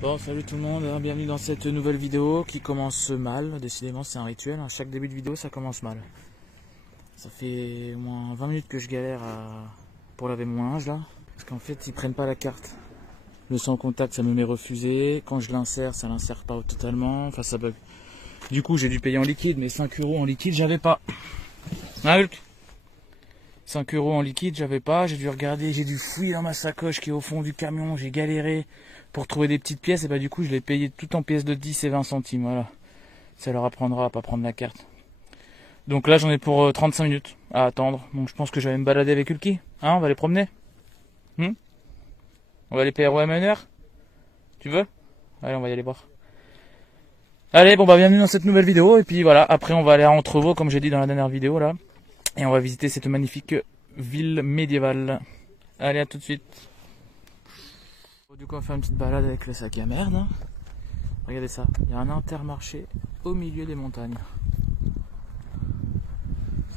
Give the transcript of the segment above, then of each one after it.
Bon, salut tout le monde, bienvenue dans cette nouvelle vidéo qui commence mal. Décidément, c'est un rituel. À chaque début de vidéo, ça commence mal. Ça fait au moins 20 minutes que je galère pour laver mon linge là. Parce qu'en fait, ils prennent pas la carte. Le sans contact, ça me met refusé. Quand je l'insère, ça l'insère pas totalement. Enfin, ça bug. Du coup, j'ai dû payer en liquide, mais 5 € en liquide, j'avais pas. Hein, Hulk ? 5 € en liquide, j'avais pas. J'ai dû regarder, j'ai dû fouiller dans ma sacoche qui est au fond du camion. J'ai galéré pour trouver des petites pièces. Et bah, du coup, je l'ai payé tout en pièces de 10 et 20 centimes. Voilà. Ça leur apprendra à pas prendre la carte. Donc là, j'en ai pour 35 minutes à attendre. Donc je pense que je vais me balader avec Hulky. Hein, on va les promener. On va aller payer au MNR. Tu veux? Allez, on va y aller voir. Allez, bon bah bienvenue dans cette nouvelle vidéo. Et puis voilà, après on va aller à Entrevaux, comme j'ai dit dans la dernière vidéo là. Et on va visiter cette magnifique ville médiévale. Allez, à tout de suite. Du coup, on va faire une petite balade avec le sac à merde. Hein. Regardez ça, il y a un Intermarché au milieu des montagnes.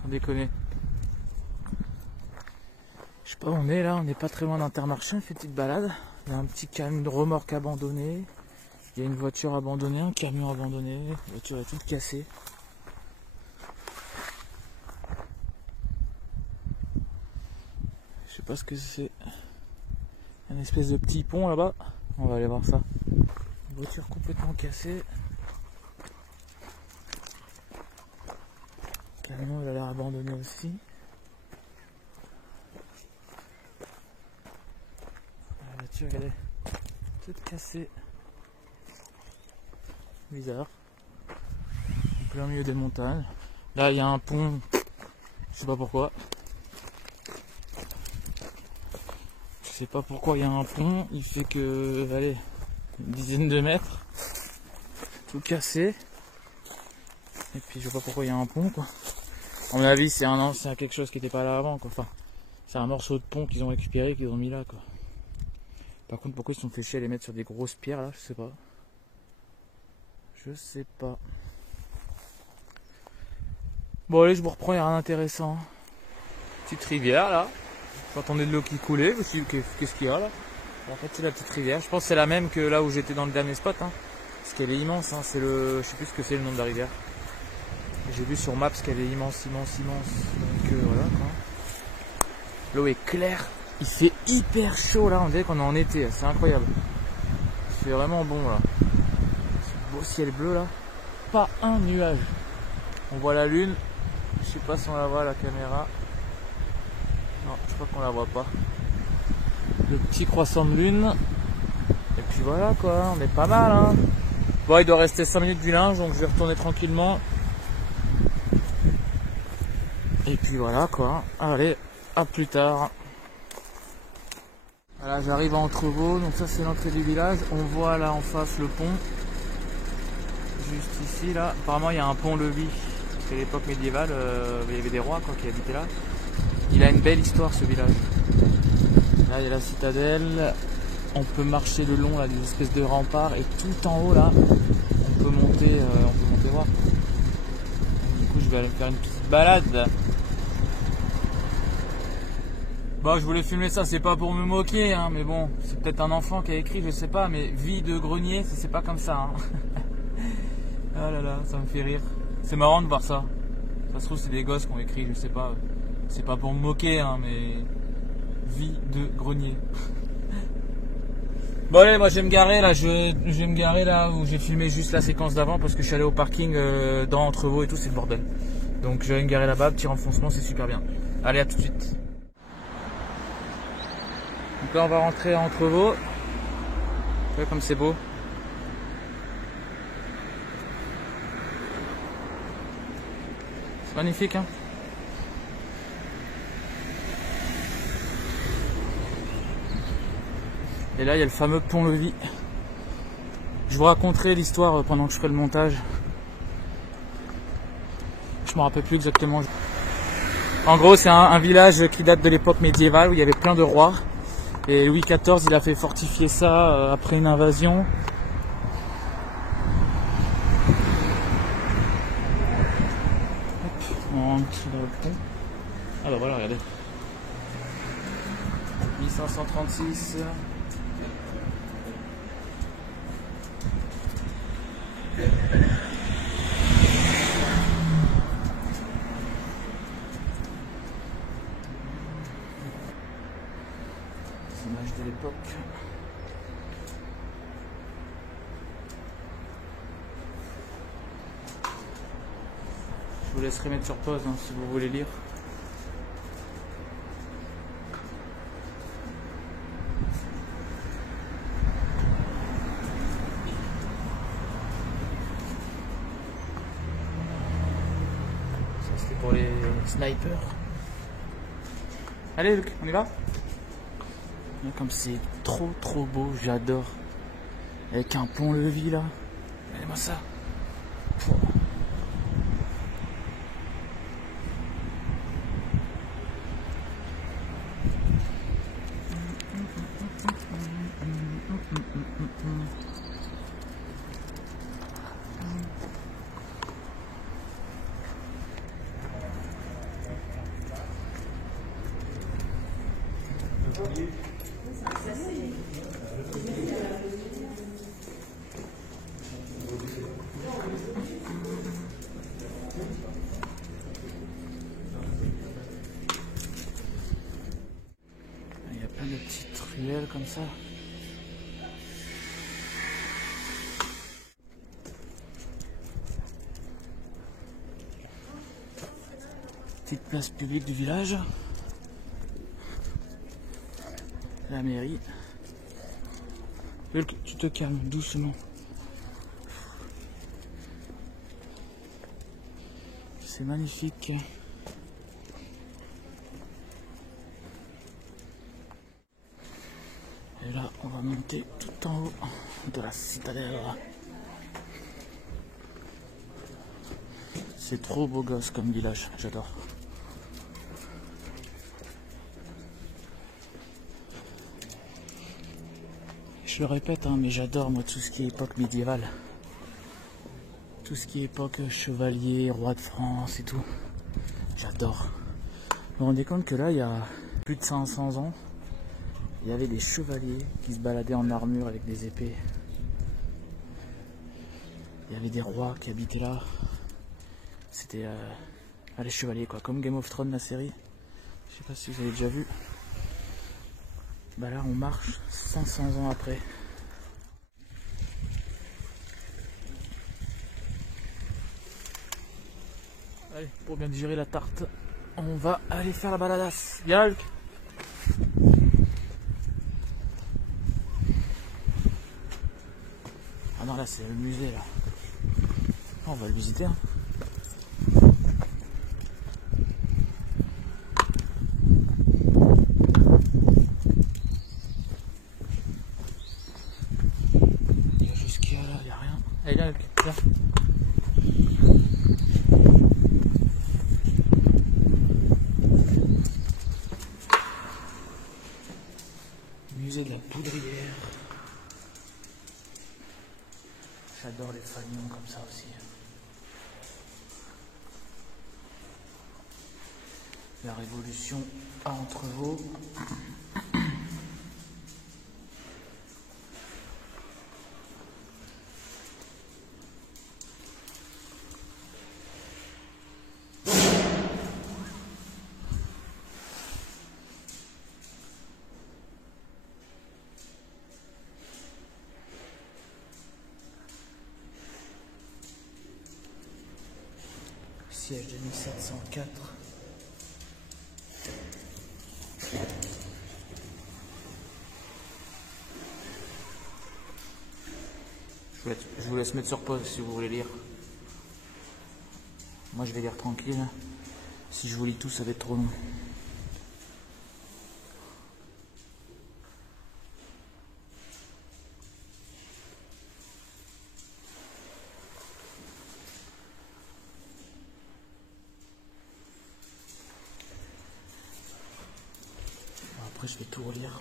Sans déconner. Je sais pas où on est là, on n'est pas très loin d'Intermarché, on fait une petite balade. Il y a un petit camion de remorque abandonné. Il y a une voiture abandonnée, un camion abandonné. La voiture est toute cassée. Je sais pas ce que c'est. Un espèce de petit pont là-bas. On va aller voir ça. Une voiture complètement cassée. Le camion il a l'air abandonné aussi. La voiture elle est toute cassée. Bizarre. En plein milieu des montagnes. Là il y a un pont. Je sais pas pourquoi. Je sais pas pourquoi il y a un pont. Il fait que, allez, une dizaine de mètres. Tout cassé. Et puis je sais pas pourquoi il y a un pont quoi. À mon avis c'est quelque chose qui n'était pas là avant quoi. Enfin, c'est un morceau de pont qu'ils ont récupéré, qu'ils ont mis là quoi. Par contre pourquoi ils se sont fait chier à les mettre sur des grosses pierres là, je sais pas. Je sais pas. Bon allez, je vous reprends, il n'y a rien d'intéressant. Petite rivière là. J'entendais de l'eau qui coulait, je me suis dit qu'est-ce qu'il y a là. En fait c'est la petite rivière, je pense que c'est la même que là où j'étais dans le dernier spot. Hein. Parce qu'elle est immense, hein. C'est le. Je sais plus ce que c'est le nom de la rivière. J'ai vu sur Maps qu'elle est immense. Donc voilà quoi. L'eau est claire. Il fait hyper chaud là, on dirait qu'on est en été, c'est incroyable. Il fait vraiment bon là. Ce beau ciel bleu là. Pas un nuage. On voit la lune. Je sais pas si on la voit à la caméra. Non, je crois qu'on la voit pas. Le petit croissant de lune. Et puis voilà quoi, on est pas mal hein. Bon, il doit rester 5 minutes du linge, donc je vais retourner tranquillement. Et puis voilà quoi. Allez, à plus tard. Voilà, j'arrive à Entrevaux, donc ça c'est l'entrée du village. On voit là en face le pont. Juste ici là. Apparemment il y a un pont-levis. C'est l'époque médiévale, il y avait des rois quoi, qui habitaient là. Il a une belle histoire ce village. Là il y a la citadelle. On peut marcher le long là, des espèces de remparts. Et tout en haut là, on peut monter voir. Du coup je vais aller me faire une petite balade. Bon, je voulais filmer ça, c'est pas pour me moquer, hein, mais bon, c'est peut-être un enfant qui a écrit, je sais pas, mais vie de grenier, c'est pas comme ça. Hein. Ah là là, ça me fait rire. C'est marrant de voir ça. Ça se trouve, c'est des gosses qui ont écrit, je sais pas. C'est pas pour me moquer, hein, mais vie de grenier. Bon allez, moi je vais me garer là, je vais me garer là où j'ai filmé juste la séquence d'avant parce que je suis allé au parking dans Entrevaux et tout, c'est le bordel. Donc je vais me garer là-bas, petit renfoncement, c'est super bien. Allez, à tout de suite. Donc là on va rentrer à Entrevaux. Vous voyez comme c'est beau. C'est magnifique hein. Et là il y a le fameux pont-levis. Je vous raconterai l'histoire pendant que je ferai le montage. Je me rappelle plus exactement. En gros c'est un village qui date de l'époque médiévale où il y avait plein de rois. Et Louis XIV il a fait fortifier ça après une invasion. Hop, on rentre dans le pont. Ah bah voilà, regardez. 1536. Je vous laisserai mettre sur pause hein, si vous voulez lire. Ça c'était pour les snipers. Allez Luc, on y va? Comme c'est trop beau, j'adore. Avec un pont-levis là. Regardez-moi ça. Pouah. Il y a plein de petites ruelles comme ça. Petite place publique du village. La mairie. Hulk, tu te calmes doucement. C'est magnifique. Et là, on va monter tout en haut de la citadelle. C'est trop beau gosse comme village, j'adore. Je le répète, hein, mais j'adore moi tout ce qui est époque médiévale. Tout ce qui est époque chevalier, roi de France et tout. J'adore. Vous vous rendez compte que là, il y a plus de 500 ans, il y avait des chevaliers qui se baladaient en armure avec des épées. Il y avait des rois qui habitaient là. C'était les chevaliers quoi, comme Game of Thrones la série. Je sais pas si vous avez déjà vu. Bah là on marche 500 ans après. Allez, pour bien digérer la tarte, on va aller faire la baladasse. Viens Hulk. Ah non là c'est le musée là. On va le visiter hein. Allez, viens, viens. Musée de la Poudrière. J'adore les fanions comme ça aussi. La Révolution à Entrevaux. Siège de 1704. Je vous laisse mettre sur pause si vous voulez lire. Moi je vais lire tranquille. Si je vous lis tout, ça va être trop long. Après je vais tout relire.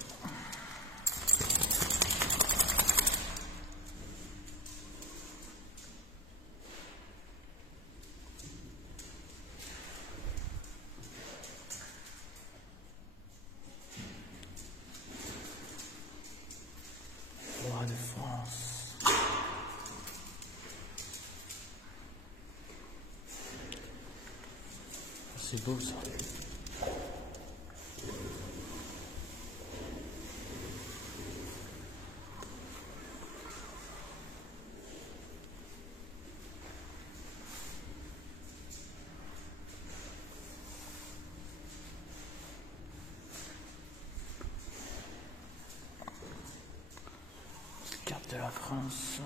Roi de France. C'est beau ça. de la France.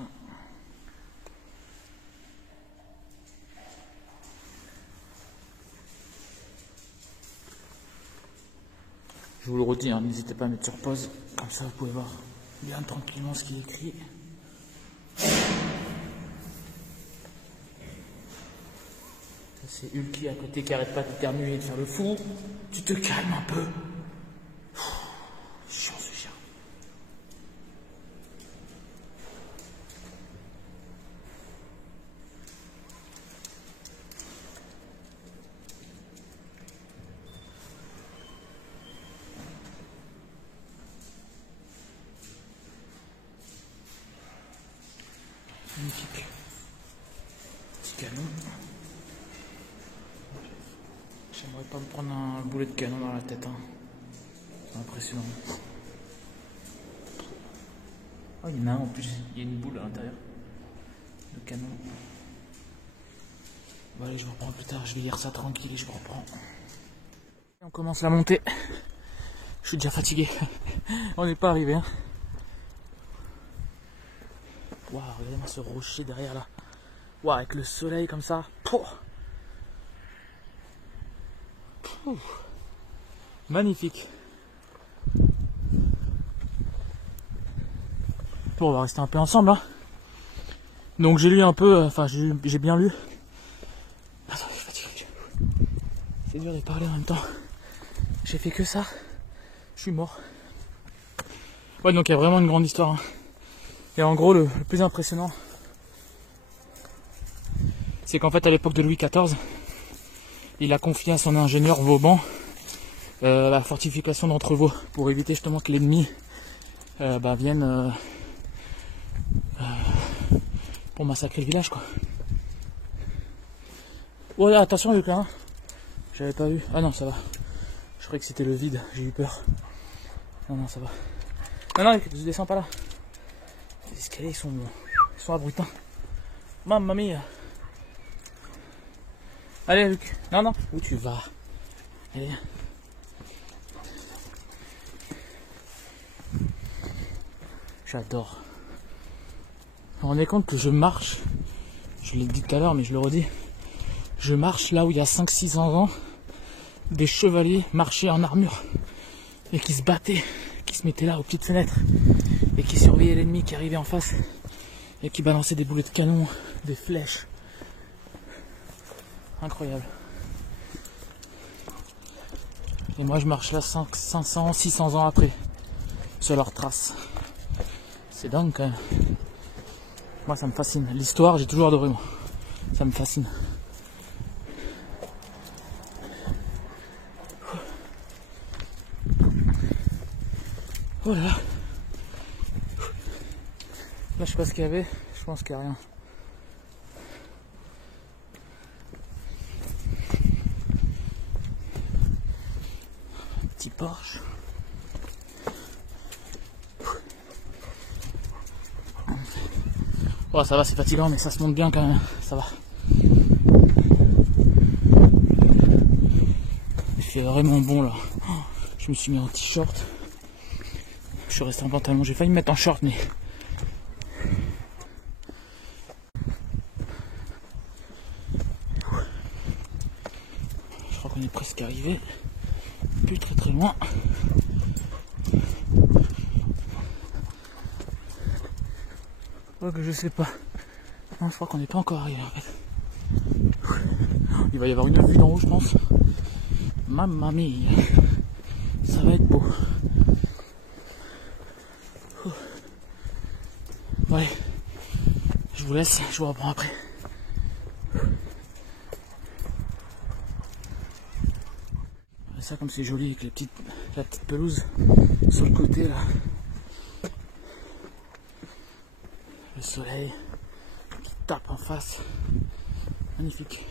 Je vous le redis, hein, n'hésitez pas à mettre sur pause, comme ça vous pouvez voir bien tranquillement ce qui est écrit. C'est Hulky à côté qui arrête pas d'éternuer et de faire le fou. Tu te calmes un peu. Chiant ce chien. Magnifique. Petit canon. J'aimerais pas me prendre un boulet de canon dans la tête. Hein. C'est impressionnant. Oh, il y en a un en plus. Il y a une boule à l'intérieur. Le canon. Bon, allez, je vous reprends plus tard. Je vais lire ça tranquille et je vous reprends. On commence la montée. Je suis déjà fatigué. On n'est pas arrivé. Hein. Waouh, regardez-moi ce rocher derrière là. Waouh, avec le soleil comme ça. Pouh. Pouh. Magnifique. Bon, on va rester un peu ensemble. Hein. Donc j'ai lu un peu, enfin j'ai bien lu. Attends, je suis fatigué. C'est dur de parler en même temps. J'ai fait que ça. Je suis mort. Ouais, donc il y a vraiment une grande histoire. Hein. Et en gros, le plus impressionnant, c'est qu'en fait, à l'époque de Louis XIV, il a confié à son ingénieur Vauban la fortification d'Entrevaux pour éviter justement que l'ennemi vienne pour massacrer le village, quoi. Oh là, attention Lucas, hein. J'avais pas vu. Ah non, ça va. Je croyais que c'était le vide, j'ai eu peur. Non, ça va. Non, ne descends pas là. Les escaliers, ils sont abrutants. Mamma mia. Allez, Luc. Non. Où tu vas? Allez. J'adore. Vous vous rendez compte que je marche. Je l'ai dit tout à l'heure, mais je le redis. Je marche là où il y a 500-600 ans, des chevaliers marchaient en armure. Et qui se battaient, qui se mettaient là aux petites fenêtres. Et qui surveillaient l'ennemi qui arrivait en face. Et qui balançaient des boulets de canon, des flèches. Incroyable. Et moi je marche là 500, 600 ans après. Sur leurs traces. C'est dingue quand même. Moi ça me fascine. L'histoire, j'ai toujours adoré moi. Ça me fascine. Oh là là. Là je sais pas ce qu'il y avait. Je pense qu'il n'y a rien. Petit Porsche. Oh, ça va, c'est fatigant, mais ça se monte bien quand même. Ça va. Il fait vraiment bon là. Je me suis mis en t-shirt. Je suis resté en pantalon. J'ai failli me mettre en short, mais. Je crois qu'on est presque arrivé. Plus très loin. Que je sais pas. Non, je crois qu'on n'est pas encore arrivé en fait. Il va y avoir une vue d'en haut, je pense. Mamma mia. Ça va être beau. Ouais. Je vous laisse, je vous reprends après. Ça comme c'est joli avec la petite pelouse sur le côté là. Le soleil qui tape en face. Magnifique.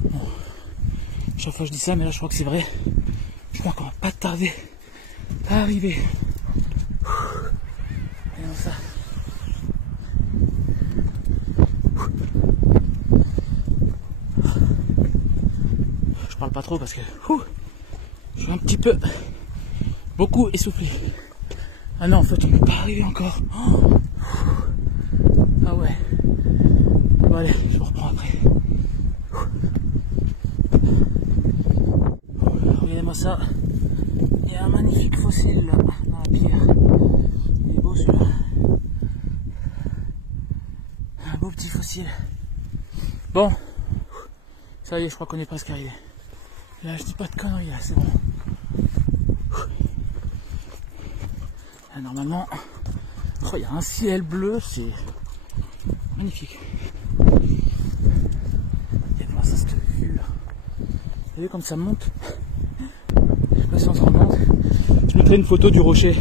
Bon. Chaque fois je dis ça, mais là je crois que c'est vrai. Je crois qu'on va pas tarder à arriver. Et non, ça. Je parle pas trop parce que je suis un petit peu beaucoup essoufflé. Ah non, en fait on n'est pas arrivé encore. ouais. Bon allez, je vous reprends après. Regardez-moi ça. Il y a un magnifique fossile là, dans la pierre. Il est beau celui-là. Un beau petit fossile. Bon, ça y est, je crois qu'on est presque arrivé. Là, je dis pas de conneries, là, c'est bon. Là, normalement, oh, il y a un ciel bleu, c'est magnifique. Regarde-moi ça, cette vue là. Vous voyez comme ça monte? Je sais pas si on se rend compte. Je mettrai une photo du rocher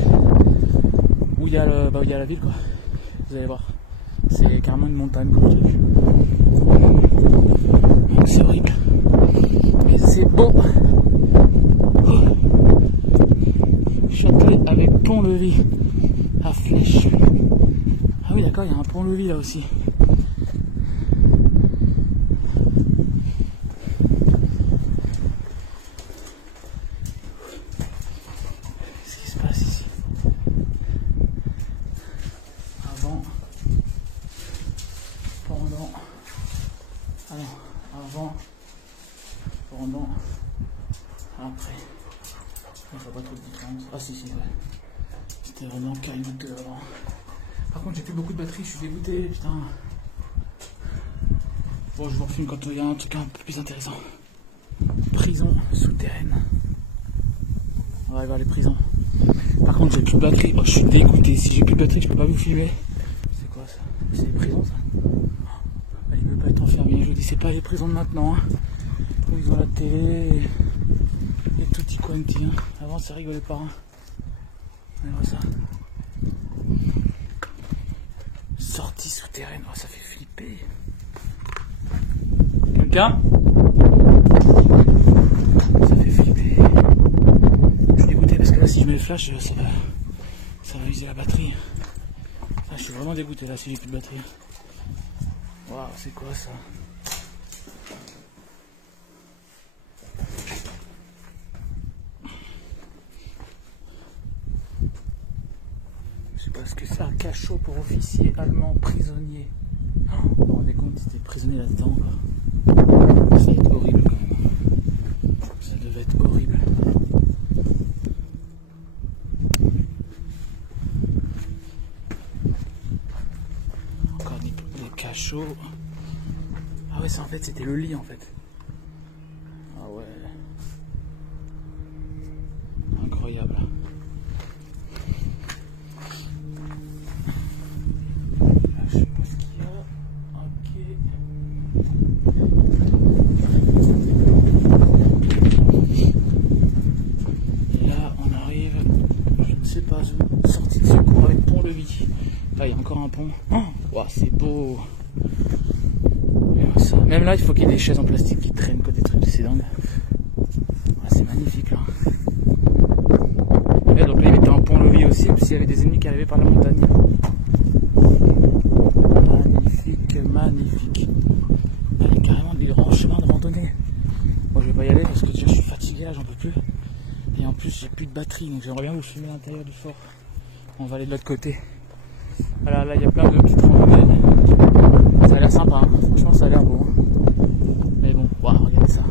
où il y a, où il y a la ville, quoi. Vous allez voir. C'est carrément une montagne, comme truc. C'est horrible. Mais c'est beau. Oh. Châtelet avec pont-levis à Flèche. Ah oui, d'accord, il y a un pont-levis là aussi. Qu'est-ce qui se passe ici? Avant, pendant, alors, avant, pendant, après. Je vois pas trop de différence. Ah si, ouais. C'était vraiment caillouteux avant. Par contre, j'ai plus beaucoup de batterie, je suis dégoûté, putain. Bon, je vous refilme quand il y a un truc un peu plus intéressant. Prison souterraine. On va aller voir les prisons. Par contre, j'ai plus de batterie. Oh, je suis dégoûté. Si j'ai plus de batterie, je peux pas vous filmer. C'est quoi ça? C'est les prisons, ça? Oh, il veut pas être enfermé. Je dis, c'est pas les prisons de maintenant. Hein. Où ils ont la télé et tutti quanti. Hein. Avant, ça rigolait pas. Hein. On va ça. Sortie souterraine. Oh, ça fait flipper. Quelqu'un? Ça fait flipper. Je suis dégoûté parce que là, si je mets le flash, ça va user la batterie. Ah, je suis vraiment dégoûté là si j'ai plus de batterie. Waouh, c'est quoi ça? Je sais pas ce que c'est, un cachot pour officiers allemands prisonniers. Oh, vous vous rendez compte, c'était prisonnier là-dedans. Ça devait être horrible quand même. Ça devait être horrible. Encore des cachots. Ah ouais, ça en fait c'était le lit en fait. Ah ouais. Incroyable. Je sais pas ce qu'il y a. Ok. Là, on arrive, je ne sais pas où. Sortie de secours avec pont-levis. Là, il y a encore un pont. Oh, wow, c'est beau. Même là, il faut qu'il y ait des chaises en plastique qui traînent, quoi, des trucs, c'est dingue. Ouais, c'est magnifique là. Et donc là, il y avait un pont-levis aussi, parce qu'il y avait des ennemis qui arrivaient par la montagne. Magnifique, magnifique. Là, il y a carrément des grands chemins de randonnée. Bon, je vais pas y aller parce que déjà, je suis fatigué là, j'en peux plus. Et en plus, j'ai plus de batterie, donc j'aimerais bien vous filmer l'intérieur du fort. On va aller de l'autre côté. Voilà, là, il y a plein de petites randonnées. Ça a l'air sympa, hein. Franchement, ça a l'air beau. Mais bon, wow, regardez ça.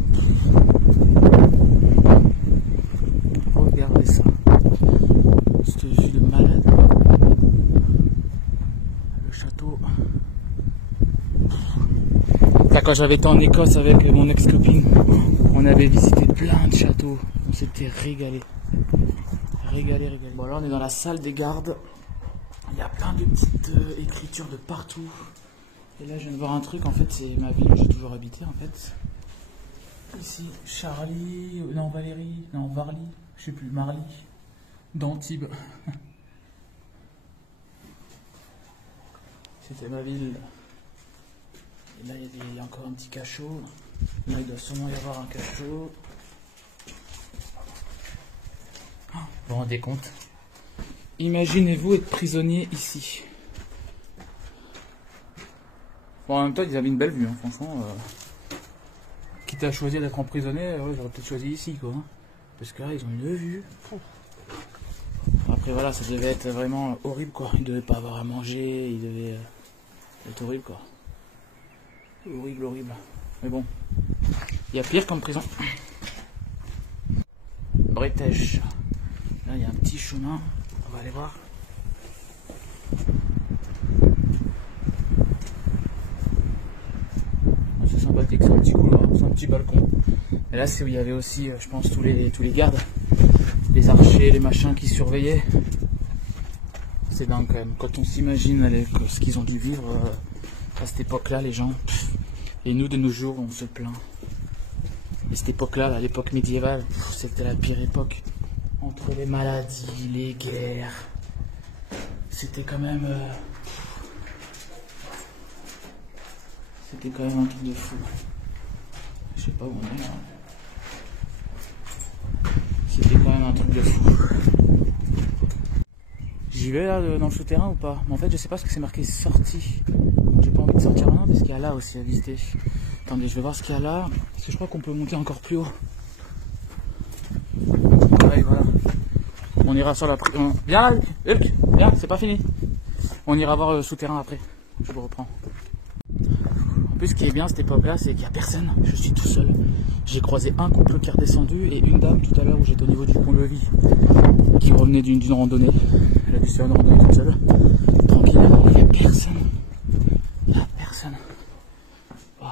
Regardez ça. Cette vue de malade. Le château. Là, quand j'avais été en Écosse avec mon ex-copine, on avait visité plein de châteaux. On s'était régalé. Régalé, régalé. Bon, là, on est dans la salle des gardes. Il y a plein de petites écritures de partout. Et là, je viens de voir un truc. En fait, c'est ma ville où j'ai toujours habité, en fait. Ici, Charlie, non, Valérie, non, Varly, je sais plus, Marly, d'Antibes. C'était ma ville. Et là, il y a encore un petit cachot. Là, il doit sûrement y avoir un cachot. Oh, vous vous rendez compte? Imaginez-vous être prisonnier ici. Bon, en même temps, ils avaient une belle vue, hein, franchement. Quitte à choisir d'être emprisonné, ouais, j'aurais peut-être choisi ici, quoi. Parce que là, ils ont une vue. Après, voilà, ça devait être vraiment horrible, quoi. Ils devaient pas avoir à manger, ils devaient... C'est horrible quoi. Horrible, horrible. Mais bon, il y a pire comme prison. Bretèche. Là il y a un petit chemin. On va aller voir. C'est sympathique, c'est un petit couloir, c'est un petit balcon. Et là c'est où il y avait aussi, je pense, tous les gardes, les archers, les machins qui surveillaient. C'est dingue quand même, quand on s'imagine ce qu'ils ont dû vivre à cette époque-là, les gens. Et nous de nos jours on se plaint. Et cette époque-là, à l'époque médiévale, c'était la pire époque. Entre les maladies, les guerres, c'était quand même... C'était quand même un truc de fou. Je sais pas où on est là. C'était quand même un truc de fou. J'y vais là dans le souterrain ou pas? Mais en fait je sais pas ce que c'est marqué sortie. J'ai pas envie de sortir maintenant parce qu'il y a là aussi à visiter. Attendez, je vais voir ce qu'il y a là. Parce que je crois qu'on peut monter encore plus haut. Pareil, voilà. On ira sur la... Viens là, Hulk, viens, c'est pas fini. On ira voir le souterrain après. Je vous reprends. En plus, ce qui est bien à cette époque-là, c'est qu'il n'y a personne. Je suis tout seul. J'ai croisé un couple qui est redescendu et une dame tout à l'heure où j'étais au niveau du pont-levis qui revenait d'une randonnée. Elle a dû se faire une randonnée toute seule. Tranquillement, il n'y a personne. Il n'y a personne. Wow.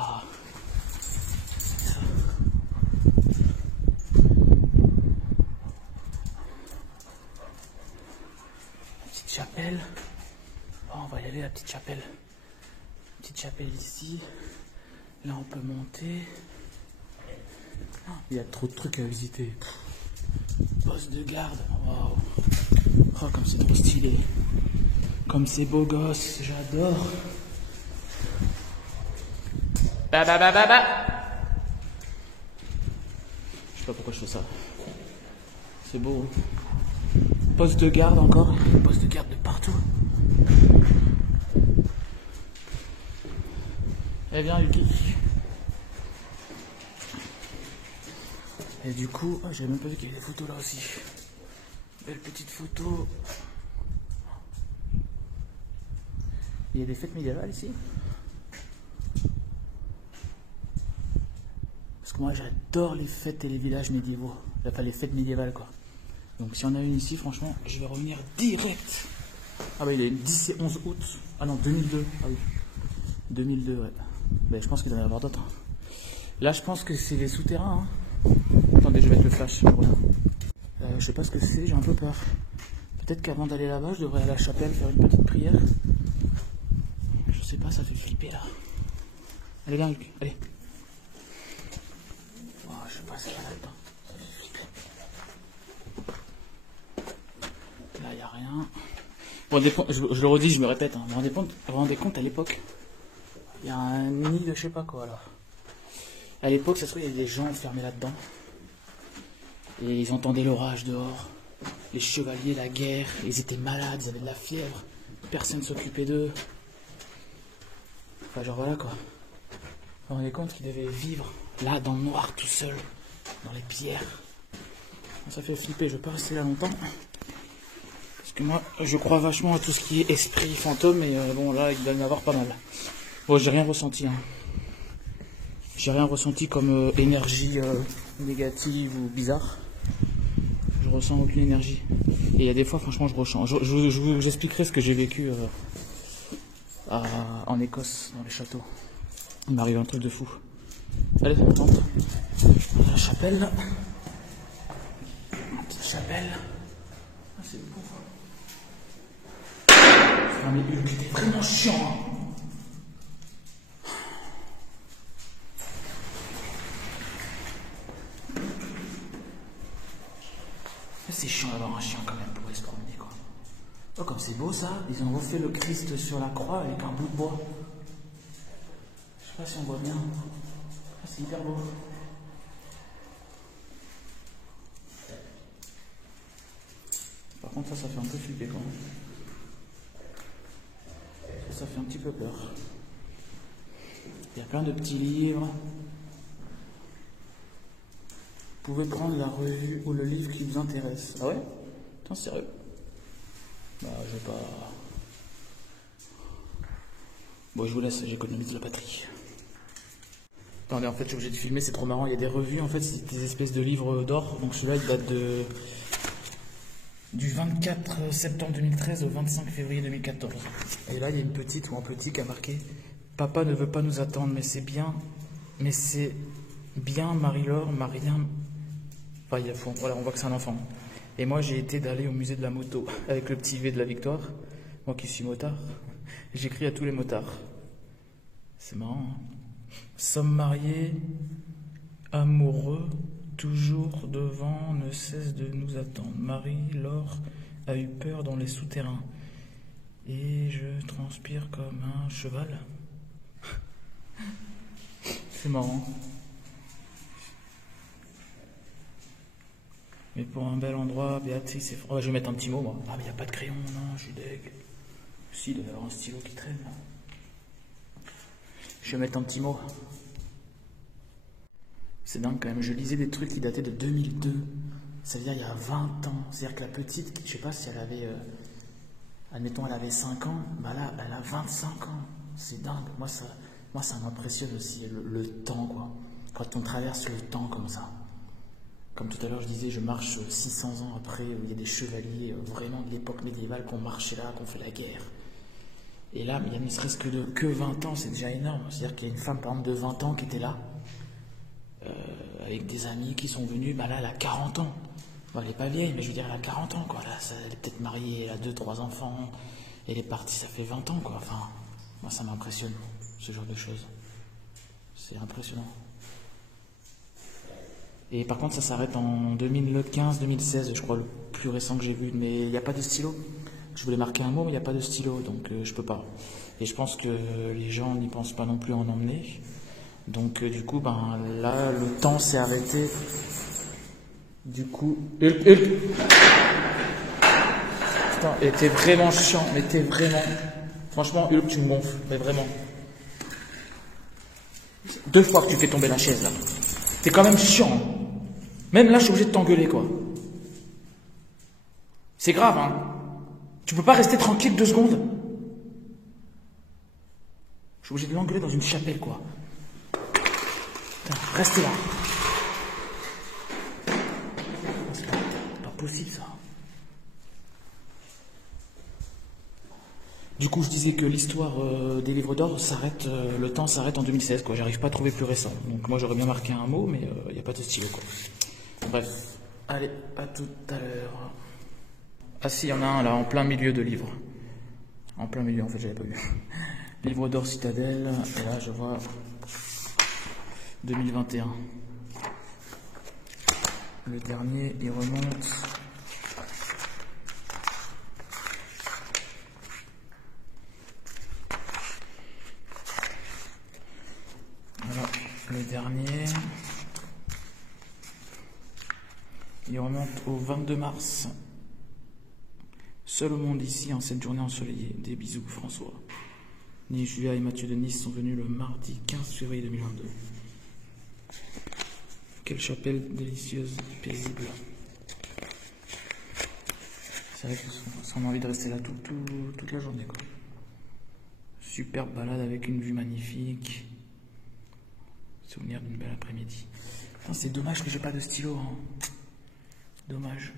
La petite chapelle. Oh, on va y aller, la petite chapelle. Petite chapelle ici. Là, on peut monter. Il y a trop de trucs à visiter. Poste de garde. Waouh. Oh, comme c'est trop stylé. Comme c'est beau gosse. J'adore. Ba ba ba ba ba. Je sais pas pourquoi je fais ça. C'est beau. Poste de garde encore. Poste de garde de partout. Eh bien, Yuki. Et du coup, j'avais même pas vu qu'il y avait des photos là aussi. Belle petite photo. Il y a des fêtes médiévales ici. Parce que moi j'adore les fêtes et les villages médiévaux. Enfin les fêtes médiévales quoi. Donc si on a une ici, franchement, je vais revenir direct. Ah bah il est 10 et 11 août. Ah non, 2002. Ah oui. 2002, ouais. Mais je pense qu'il doit y en avoir d'autres. Là je pense que c'est les souterrains. Hein. Attendez, je vais mettre le flash pour rien. Je sais pas ce que c'est, j'ai un peu peur. Peut-être qu'avant d'aller là-bas, je devrais aller à la chapelle faire une petite prière. Je sais pas, ça fait flipper là. Allez, viens, Luc, allez. Oh, je sais pas, c'est pas là-dedans. Ça fait flipper. Là, il n'y a rien. Bon, je le redis, je me répète. Hein. Vous vous rendez compte à l'époque, il y a un nid de je sais pas quoi là. À l'époque, ça se trouve, il y avait des gens enfermés là-dedans. Et ils entendaient l'orage dehors. Les chevaliers, la guerre. Ils étaient malades, ils avaient de la fièvre. Personne ne s'occupait d'eux. Enfin, genre voilà quoi. Vous vous rendez compte qu'ils devaient vivre là, dans le noir, tout seul, dans les pierres. Ça fait flipper, je ne vais pas rester là longtemps. Parce que moi, je crois vachement à tout ce qui est esprit, fantôme. Et bon, là, il doit y en avoir pas mal. Bon, j'ai rien ressenti. Hein. J'ai rien ressenti comme énergie négative ou bizarre. Je ressens aucune énergie. Et il y a des fois, franchement, je ressens. J'expliquerai ce que j'ai vécu en Écosse, dans les châteaux. Il m'arrive un truc de fou. Allez, on rentre. La chapelle, là. Une petite chapelle. Ah, c'est beau. Ah, mais Hulk, t'es vraiment chiant. Hein. C'est chiant d'avoir un chien quand même pour aller se promener quoi. Oh comme c'est beau ça, ils ont refait le Christ sur la croix avec un bout de bois. Je sais pas si on voit bien. Ah, c'est hyper beau. Par contre ça fait un peu flipper quand même. Ça fait un petit peu peur. Il y a plein de petits livres. Vous pouvez prendre la revue ou le livre qui vous intéresse. Ah ouais? Putain, sérieux? Bah, je vais pas... Bon, je vous laisse, j'économise la batterie. Attendez, en fait, je suis obligé de filmer, c'est trop marrant. Il y a des revues, en fait, c'est des espèces de livres d'or. Donc celui-là, il date du 24 septembre 2013 au 25 février 2014. Et là, il y a une petite ou un petit qui a marqué « Papa ne veut pas nous attendre, mais c'est bien, Marie-Laure, Mariam... » Enfin, voilà, on voit que c'est un enfant. Et moi, j'ai été d'aller au musée de la moto avec le petit V de la victoire. Moi qui suis motard, j'écris à tous les motards. C'est marrant, hein. Sommes mariés, amoureux, toujours devant, ne cesse de nous attendre. Marie-Laure a eu peur dans les souterrains. Et je transpire comme un cheval. C'est marrant. Mais pour un bel endroit, Béatrice et... Oh, je vais mettre un petit mot, moi. Ah, mais il n'y a pas de crayon, non, je suis deg. Si, il doit y avoir un stylo qui traîne, là. Je vais mettre un petit mot. C'est dingue quand même, je lisais des trucs qui dataient de 2002. Ça veut dire il y a 20 ans. C'est-à-dire que la petite, je sais pas si elle avait... admettons, elle avait 5 ans. Bah là, elle a 25 ans. C'est dingue. Moi, ça m'impressionne aussi, le temps, quoi. Quand on traverse le temps comme ça. Comme tout à l'heure, je disais, je marche 600 ans après, où il y a des chevaliers vraiment de l'époque médiévale qui ont marché là, qui ont fait la guerre. Et là, il y a ne serait-ce que 20 ans, c'est déjà énorme. C'est-à-dire qu'il y a une femme, par exemple, de 20 ans qui était là, avec des amis qui sont venus, bah là, elle a 40 ans. Bon, elle n'est pas vieille, mais je veux dire, elle a 40 ans, quoi. Là, elle est peut-être mariée, elle a 2-3 enfants, elle est partie, ça fait 20 ans, quoi. Enfin, moi, ça m'impressionne, ce genre de choses. C'est impressionnant. Et par contre, ça s'arrête en 2015-2016, je crois, le plus récent que j'ai vu. Mais il n'y a pas de stylo. Je voulais marquer un mot, mais il n'y a pas de stylo, donc je peux pas. Et je pense que les gens n'y pensent pas non plus à en emmener. Donc du coup, ben là, le temps s'est arrêté. Du coup... Putain, et t'es vraiment chiant, mais t'es vraiment... Franchement, Hulk, tu me gonfles, mais vraiment. 2 fois que tu fais tomber la chaise, là. T'es quand même chiant. Hein. Même là, je suis obligé de t'engueuler, quoi. C'est grave, hein. Tu peux pas rester tranquille 2 secondes. Je suis obligé de l'engueuler dans une chapelle, quoi. Putain, restez là. C'est pas possible, ça. Du coup, je disais que l'histoire des livres d'or s'arrête, le temps s'arrête en 2016, quoi. J'arrive pas à trouver plus récent. Donc moi, j'aurais bien marqué un mot, mais il n'y a pas de stylo, quoi. Bref. Allez, à tout à l'heure. Ah si, il y en a un là, en plein milieu de livres. En plein milieu, en fait, j'avais pas vu. Livre d'or Citadelle, et là, je vois 2021. Le dernier, il remonte... Voilà, le dernier... Il remonte au 22 mars. Seul au monde ici en cette journée ensoleillée. Des bisous, François. Ni Julia et Mathieu de Nice sont venus le mardi 15 février 2022. Quelle chapelle délicieuse, paisible. C'est vrai qu'on a envie de rester là toute la journée, quoi. Superbe balade avec une vue magnifique. Souvenir d'une belle après-midi. C'est dommage que j'ai pas de stylo. Hein. Dommage.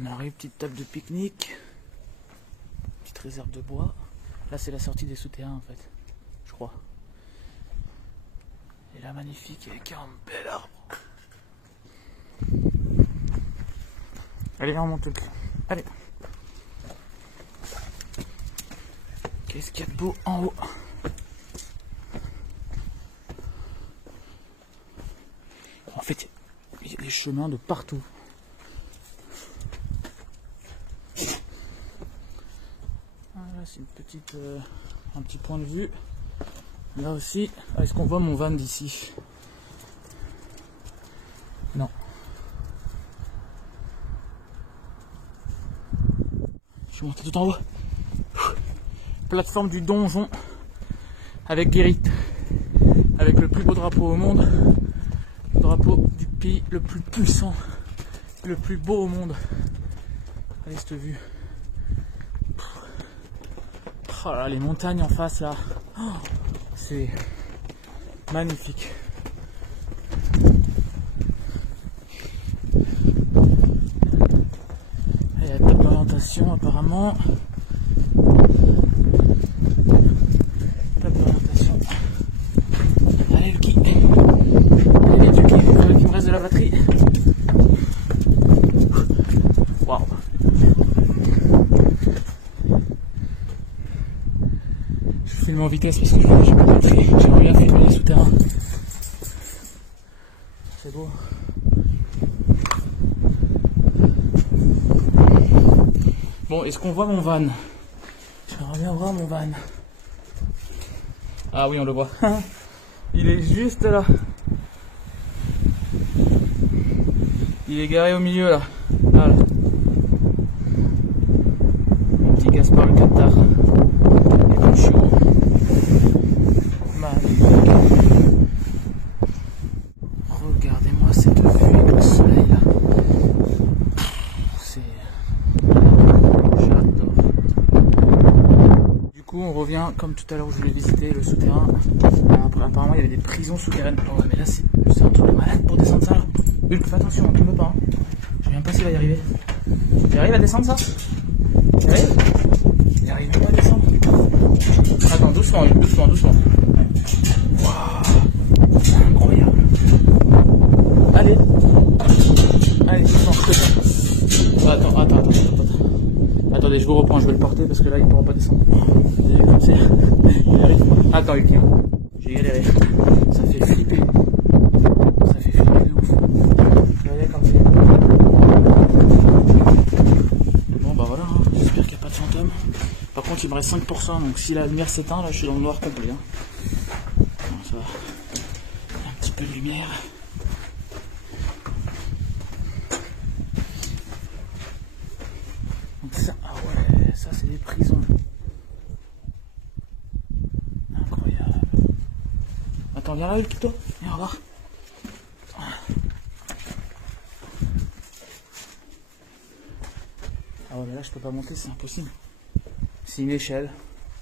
On arrive, petite table de pique-nique. Petite réserve de bois. Là, c'est la sortie des souterrains, en fait. Je crois. Et là, magnifique, avec un bel arbre. Allez, viens, on monte le cul. Allez. Qu'est-ce qu'il y a de beau en haut? En fait, il y a des chemins de partout. Voilà, c'est une petite, un petit point de vue. Là aussi, est-ce qu'on voit mon van d'ici? Non. Je suis monté tout en haut. Plateforme du donjon avec Guérit, avec le plus beau drapeau au monde. Le drapeau du pays le plus puissant, le plus beau au monde. Allez, cette vue. Oh là, les montagnes en face là, oh, c'est magnifique. Il y a top d'orientation apparemment. Top d'orientation. Allez Lucky. Allez vite Lucky, il faut qu'il me reste de la batterie. Waouh. Je filme en vitesse parce que j'ai pas de batterie. J'aimerais bien filmer les souterrains. C'est beau. Bon, est-ce qu'on voit mon van? J'aimerais bien voir mon van. Ah oui, on le voit. Il est juste là. Il est garé au milieu là. Voilà. Mon petit Gaspard le Qatar. Et mon chiot. Magnifique. Regardez-moi cette vue avec le soleil là. C'est... J'adore. Du coup on revient comme tout à l'heure où je voulais visiter le souterrain. Après, apparemment il y avait des prisons souterraines. Oh, mais là c'est un truc de malade pour descendre ça là. Hulk, fais attention, ne tombe pas. Hein. Je sais même pas s'il va y arriver. Il arrive à descendre ça? Il arrive? Il arrive pas à descendre. Attends, doucement Hulk, doucement, doucement. Waouh, c'est incroyable. Allez. Allez, doucement, je te tiens. Attends. Attendez, je vous reprends, je vais le porter parce que là il ne pourra pas descendre. Attends Hulk, j'ai galéré. Ça fait flipper. Ça fait flipper de ouf. Regardez comme c'est. Bon bah voilà, hein. J'espère qu'il n'y a pas de fantôme. Par contre il me reste 5%, donc si la lumière s'éteint, là je suis dans le noir complet. Hein. Bon, ça va. Un petit peu de lumière. Donc ça, ah ouais, ça c'est des prisons. Incroyable. Attends, viens là Hulk, toi. Viens voir. Ah ouais, mais là je peux pas monter, c'est impossible. C'est une échelle.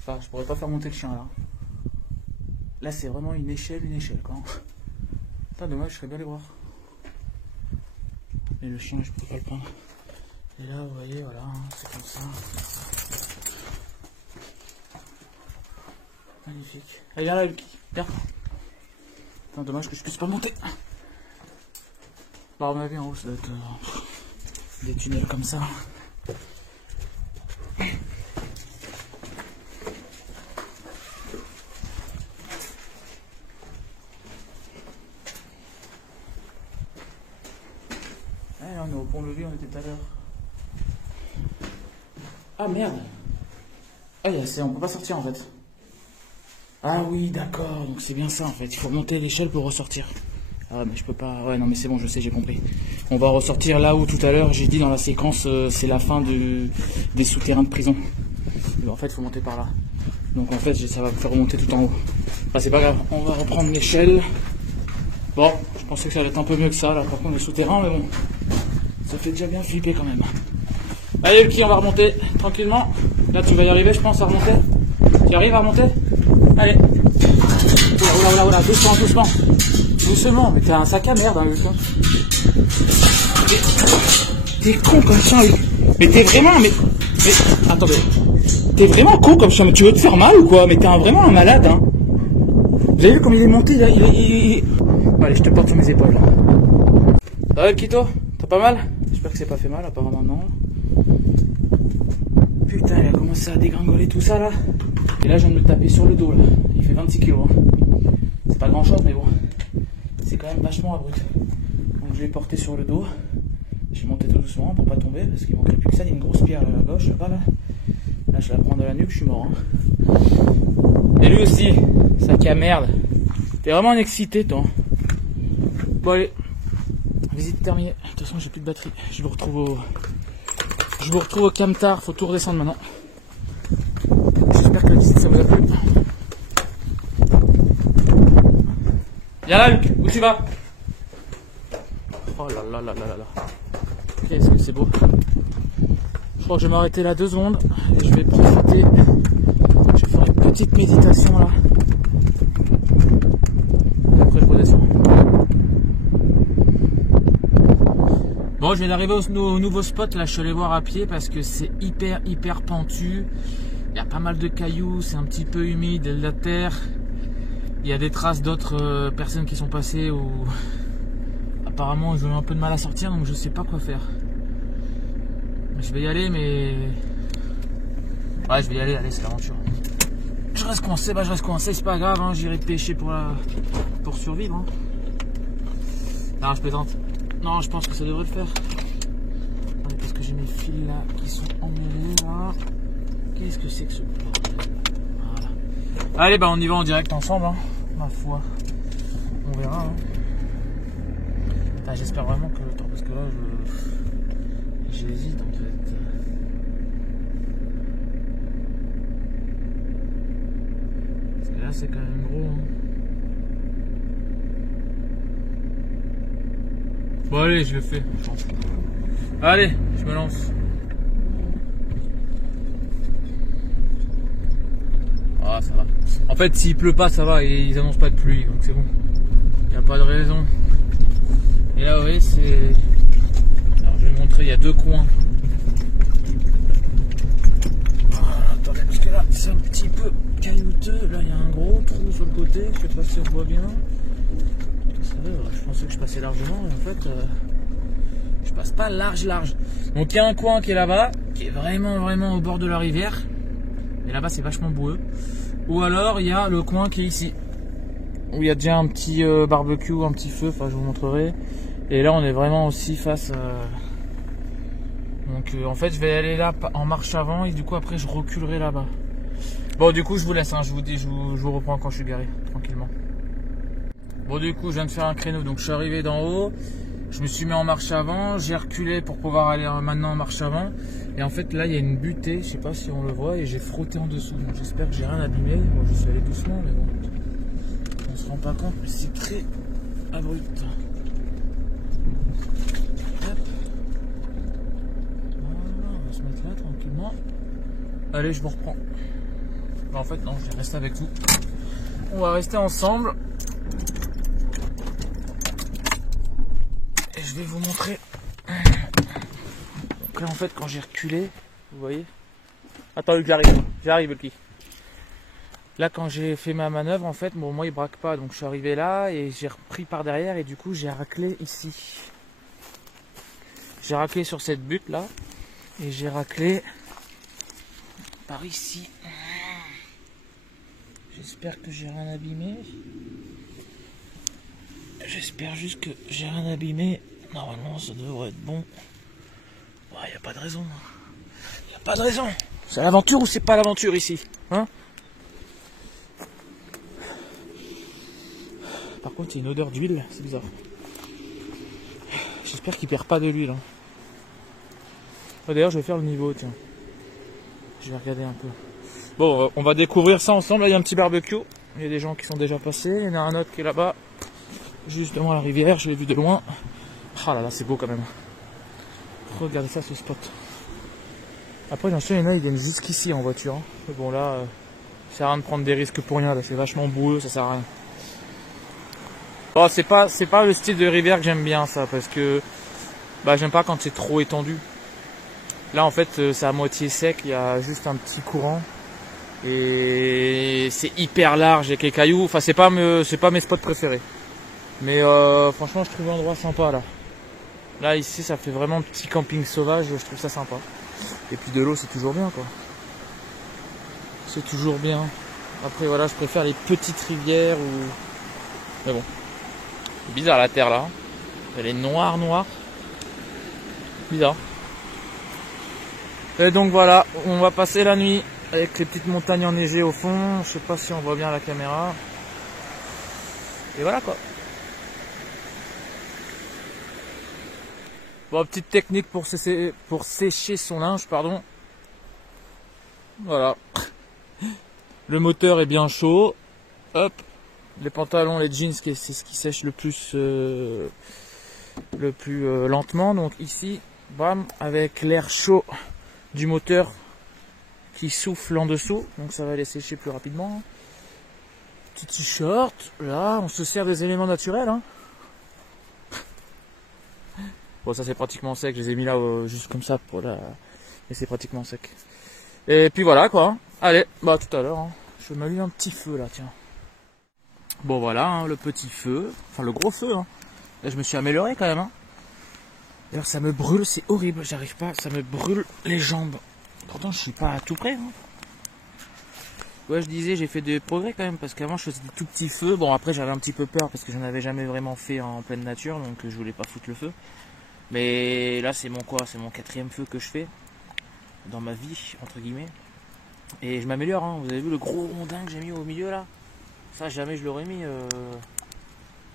Enfin, je pourrais pas faire monter le chien là. Là c'est vraiment une échelle quoi. Pas dommage, je serais bien aller voir. Et le chien, je peux pas le prendre. Et là, vous voyez, voilà, c'est comme ça. Magnifique. Allez, viens là, Lucky. Viens. Putain, dommage que je puisse pas monter. Bah, à mon avis, en haut, ça doit être des tunnels comme ça. Ouais, on est au pont-levis, on était tout à l'heure. Ah merde. Ah, on peut pas sortir en fait. Ah oui, d'accord, donc c'est bien ça en fait. Il faut remonter l'échelle pour ressortir. Ah mais je peux pas... Ouais, non mais c'est bon, je sais, j'ai compris. On va ressortir là où tout à l'heure, j'ai dit dans la séquence, c'est la fin des souterrains de prison. Mais en fait, il faut monter par là. Donc en fait, ça va me faire remonter tout en haut. Enfin, c'est pas grave, on va reprendre l'échelle. Bon, je pensais que ça allait être un peu mieux que ça, là, par contre, le souterrain, mais bon. Ça fait déjà bien flipper quand même. Allez, Lucky, on va remonter tranquillement. Là, tu vas y arriver, je pense, à remonter. Tu arrives à remonter? Allez. Oula, doucement. Doucement, mais t'es un sac à merde, hein, Hulk. T'es con comme ça, Hulk. Mais t'es vraiment, mais... Attendez. T'es vraiment con comme ça, mais tu veux te faire mal ou quoi? Mais t'es vraiment un malade, hein. Vous avez vu comme il est monté, là? Bon, allez, je te porte sur mes épaules. Ça va, Hulkito? T'as pas mal? J'espère que c'est pas fait mal, apparemment non. Putain, il a commencé à dégringoler tout ça là. Et là, je viens de me taper sur le dos là. Il fait 26 kg. Hein. C'est pas grand chose, mais bon. C'est quand même vachement abrupt. Donc je l'ai porté sur le dos. Je vais monter tout doucement pour pas tomber parce qu'il manquerait plus que ça. Il y a une grosse pierre à gauche là-bas là. Là, je la prends de la nuque, je suis mort. Hein. Et lui aussi, sac à merde. T'es vraiment un excité, toi. Bon, allez. Visite terminée. De toute façon, j'ai plus de batterie. Je vous retrouve au Camtar. Faut tout redescendre maintenant. J'espère que la visite ça vous a plu. Viens là, Luc. Où tu vas? Oh là là. Qu'est-ce que c'est beau. Je crois que je vais m'arrêter là 2 secondes. Et je vais profiter petite méditation là. Et après je redescends. Bon, je viens d'arriver au nouveau spot, là je suis allé voir à pied parce que c'est hyper pentu. Il y a pas mal de cailloux, c'est un petit peu humide, de la terre. Il y a des traces d'autres personnes qui sont passées où apparemment ils ont eu un peu de mal à sortir, donc je sais pas quoi faire. Je vais y aller, mais... Ouais, je vais y aller, allez, c'est l'aventure. Je reste coincé, c'est pas grave, hein, j'irai pêcher pour survivre. Hein. Non, je plaisante. Non, je pense que ça devrait le faire. Attendez, parce que j'ai mes fils là qui sont emmêlés là. Qu'est-ce que c'est que ce bordel? Voilà. Allez, bah on y va en direct ensemble, hein. Ma foi. On verra. Hein. J'espère vraiment que... Attends, parce que là, j'hésite en fait. Parce que là, c'est quand même gros. Hein. Bon allez, je le fais. Allez, je me lance. Ah, ça va. En fait, s'il pleut pas, ça va. Et ils annoncent pas de pluie, donc c'est bon. Il n'y a pas de raison. Et là, vous voyez, c'est... Alors, je vais vous montrer, il y a deux coins. Ah, attendez, parce que là, c'est un petit peu caillouteux. Là, il y a un gros trou sur le côté. Je sais pas si on voit bien. Je pensais que je passais largement, mais en fait, je passe pas large. Donc il y a un coin qui est là-bas, qui est vraiment au bord de la rivière. Et là-bas, c'est vachement boueux. Ou alors, il y a le coin qui est ici, où il y a déjà un petit barbecue, un petit feu, enfin je vous montrerai. Et là, on est vraiment aussi face... Donc en fait, je vais aller là en marche avant, et du coup, après, je reculerai là-bas. Bon, du coup, je vous laisse, hein, je vous dis, je vous reprends quand je suis garé, tranquillement. Bon, du coup, je viens de faire un créneau, donc je suis arrivé d'en haut, je me suis mis en marche avant, j'ai reculé pour pouvoir aller maintenant en marche avant. Et en fait, là, il y a une butée, je sais pas si on le voit, et j'ai frotté en dessous. Donc j'espère que j'ai rien abîmé. Moi, je suis allé doucement, mais bon, on se rend pas compte, mais c'est très abrupt. Hop. Voilà, on va se mettre là tranquillement. Allez, je me reprends. En fait, non, je vais rester avec vous. On va rester ensemble. Et je vais vous montrer. Donc là, en fait, quand j'ai reculé, vous voyez. Attends, j'arrive, Lucky. Là, quand j'ai fait ma manœuvre, en fait, bon, moi, il braque pas. Donc, je suis arrivé là et j'ai repris par derrière. Et du coup, j'ai raclé ici. J'ai raclé sur cette butte là. Et j'ai raclé par ici. J'espère que j'ai rien abîmé. J'espère juste que j'ai rien abîmé. Normalement, ça devrait être bon. Il n'y a pas de raison. Il n'y a pas de raison. C'est l'aventure ou c'est pas l'aventure ici, hein? Par contre, il y a une odeur d'huile, c'est bizarre. J'espère qu'il perd pas de l'huile. Hein. D'ailleurs, je vais faire le niveau, tiens. Je vais regarder un peu. Bon, on va découvrir ça ensemble. Là, il y a un petit barbecue. Il y a des gens qui sont déjà passés. Il y en a un autre qui est là-bas. Juste devant la rivière, je l'ai vu de loin. Ah là là, c'est beau quand même. Regardez ça, ce spot. Après, j'en sais, il y en a, ils viennent jusqu'ici en voiture. Hein. Mais bon, là, ça sert à rien de prendre des risques pour rien. Là, c'est vachement boueux, ça sert à rien. Bon, c'est pas le style de rivière que j'aime bien, ça, parce que bah, j'aime pas quand c'est trop étendu. Là, en fait, c'est à moitié sec. Il y a juste un petit courant. Et c'est hyper large avec les cailloux. Enfin, c'est pas mes spots préférés. Mais franchement, je trouve l'endroit sympa là. Là, ici, ça fait vraiment petit camping sauvage. Je trouve ça sympa. Et puis de l'eau, c'est toujours bien, quoi. C'est toujours bien. Après, voilà, je préfère les petites rivières ou... Mais bon. C'est bizarre la terre là. Elle est noire. Bizarre. Et donc voilà, on va passer la nuit avec les petites montagnes enneigées au fond. Je sais pas si on voit bien la caméra. Et voilà quoi. Bon, petite technique pour sécher son linge, pardon. Voilà. Le moteur est bien chaud. Hop. Les pantalons, les jeans, c'est ce qui sèche le plus lentement. Donc ici, bam, avec l'air chaud du moteur qui souffle en dessous, donc ça va les sécher plus rapidement. Petit t-shirt, là, on se sert des éléments naturels. Hein. Bon, ça c'est pratiquement sec, je les ai mis là juste comme ça pour la... Mais c'est pratiquement sec. Et puis voilà quoi. Allez, bah tout à l'heure, hein. Je vais m'allumer un petit feu là, tiens. Bon voilà, hein, le petit feu, enfin le gros feu. Hein. Là je me suis amélioré quand même. Hein. D'ailleurs ça me brûle, c'est horrible, j'arrive pas, ça me brûle les jambes. Pourtant je suis pas à tout près. Hein. Ouais, je disais, j'ai fait des progrès quand même, parce qu'avant je faisais des tout petits feux. Bon, après j'avais un petit peu peur parce que j'en avais jamais vraiment fait en pleine nature, donc je voulais pas foutre le feu. Mais là c'est mon quoi, c'est mon 4e feu que je fais dans ma vie, entre guillemets. Et je m'améliore, hein. Vous avez vu le gros rondin que j'ai mis au milieu là? Ça jamais je l'aurais mis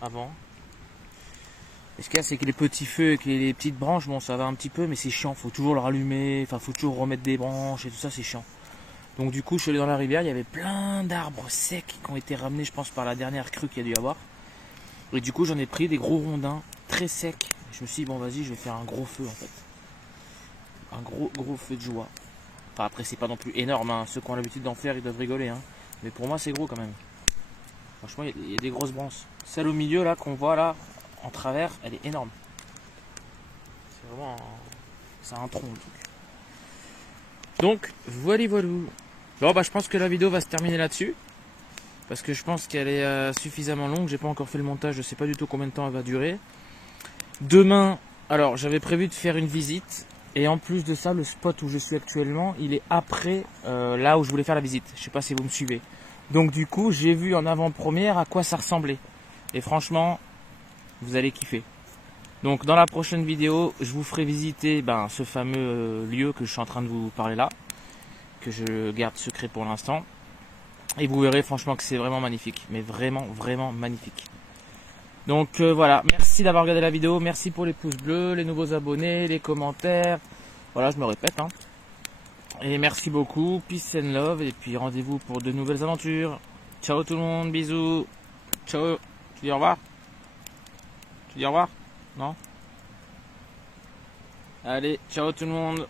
avant. Et ce qu'il y a, c'est que les petits feux avec les petites branches, bon ça va un petit peu, mais c'est chiant, faut toujours le rallumer, enfin faut toujours remettre des branches et tout ça, c'est chiant. Donc du coup je suis allé dans la rivière, il y avait plein d'arbres secs qui ont été ramenés je pense par la dernière crue qu'il y a dû y avoir. Et du coup j'en ai pris des gros rondins très secs. Je me suis dit bon vas-y je vais faire un gros feu en fait. Un gros feu de joie. Enfin après c'est pas non plus énorme, hein. Ceux qui ont l'habitude d'en faire ils doivent rigoler. Hein. Mais pour moi c'est gros quand même. Franchement il y a des grosses branches. Celle au milieu là qu'on voit là en travers elle est énorme. C'est vraiment c'est un tronc le truc. Donc voilà. Bon bah je pense que la vidéo va se terminer là-dessus. Parce que je pense qu'elle est suffisamment longue. J'ai pas encore fait le montage, je sais pas du tout combien de temps elle va durer. Demain, alors j'avais prévu de faire une visite. Et en plus de ça, le spot où je suis actuellement, il est après là où je voulais faire la visite. Je sais pas si vous me suivez. Donc du coup, j'ai vu en avant-première à quoi ça ressemblait. Et franchement, vous allez kiffer. Donc dans la prochaine vidéo, je vous ferai visiter ce fameux lieu que je suis en train de vous parler là. Que je garde secret pour l'instant. Et vous verrez franchement que c'est vraiment magnifique. Mais vraiment, vraiment magnifique. Donc voilà, merci d'avoir regardé la vidéo. Merci pour les pouces bleus, les nouveaux abonnés, les commentaires. Voilà, je me répète. Hein. Et merci beaucoup. Peace and love. Et puis rendez-vous pour de nouvelles aventures. Ciao tout le monde, bisous. Ciao. Tu dis au revoir? Tu dis au revoir? Non? Allez, ciao tout le monde.